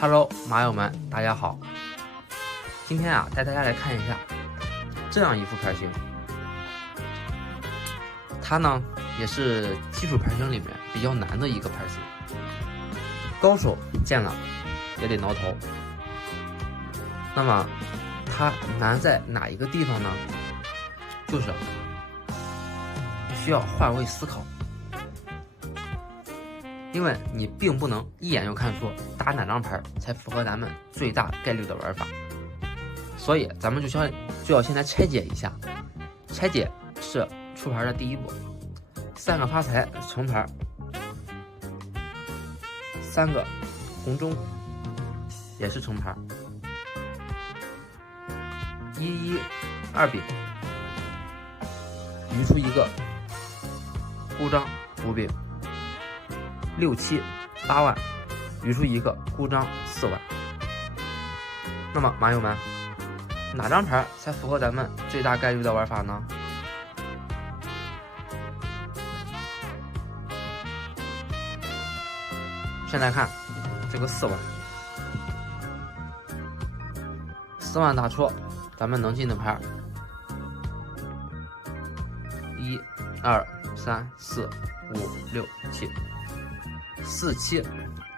Hello， 马友们，大家好。今天啊，带大家来看一下这样一副牌型。它呢，也是基础牌型里面比较难的一个牌型。高手见了也得挠头。那么，它难在哪一个地方呢？就是需要换位思考。因为你并不能一眼就看出打哪张牌才符合咱们最大概率的玩法，所以咱们就要先来拆解一下。拆解是出牌的第一步，3个发财成牌，3个红中也是成牌，1、2饼余出一个孤张5饼，6、7、8万余出一个孤张4万。那么马友们，哪张牌才符合咱们最大概率的玩法呢？现在看这个4万，4万大出，咱们能进的牌1、2、3、4、5、6、7。4、7、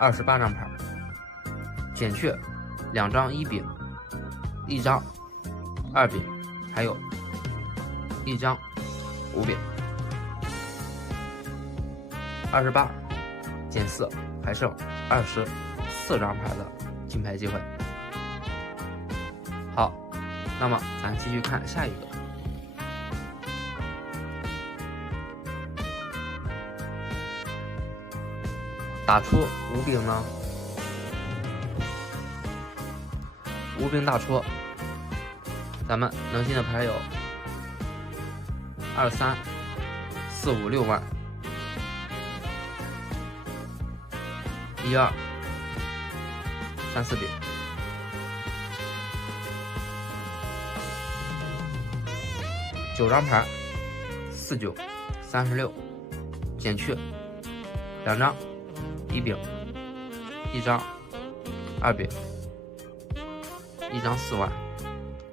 28张牌，减去2张1饼，1张2饼，还有1张5饼，28减4还剩24张牌的金牌机会。好，那么咱继续看下一个。打出5饼呢，5饼大出，咱们能进的牌有2、3、4、5、6万，1、2、3、4饼，9张牌，4、9、36，减去2张1饼，1张2饼，1张4万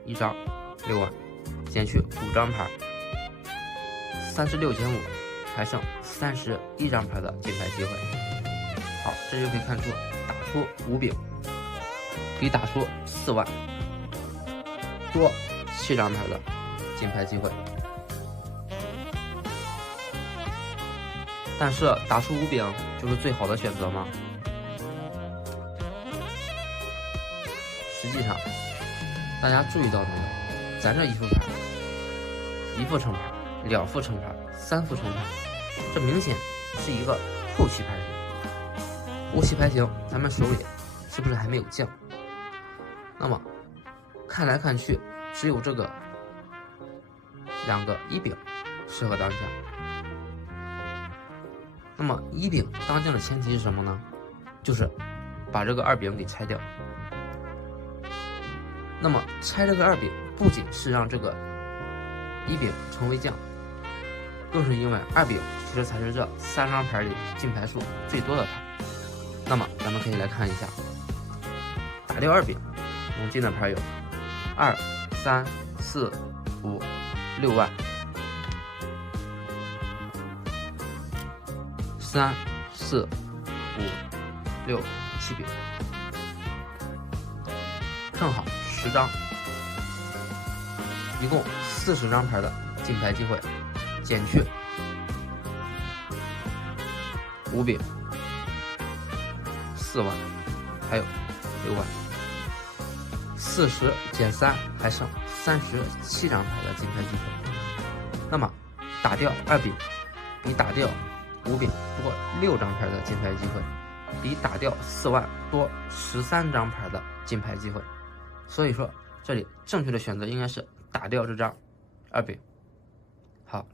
，1张6万，减去5张牌，36减5还剩31张牌的进牌机会。好，这就可以看出打出5饼比打出4万多7张牌的进牌机会。但是打出5饼就是最好的选择吗？实际上，大家注意到没有？咱这一副牌，1副成牌，2副成牌，3副成牌，这明显是一个后期牌型。后期牌型，咱们手里是不是还没有将？那么看来看去，只有这个2个1饼适合当将。那么1饼当将的前提是什么呢？就是把这个2饼给拆掉。那么拆这个2饼，不仅是让这个1饼成为将，更是因为2饼其实才是这3张牌里进牌数最多的牌。那么咱们可以来看一下，打掉2饼能进的牌有2、3、4、5、6万。3、4、5、6、7饼，正好10张，一共40张牌的进牌机会，减去5饼4万，还有6万，40减3还剩37张牌的进牌机会。那么打掉2饼比打掉5饼多6张牌的进牌机会，比打掉4万多13张牌的进牌机会。所以说，这里正确的选择应该是打掉这张2饼。好，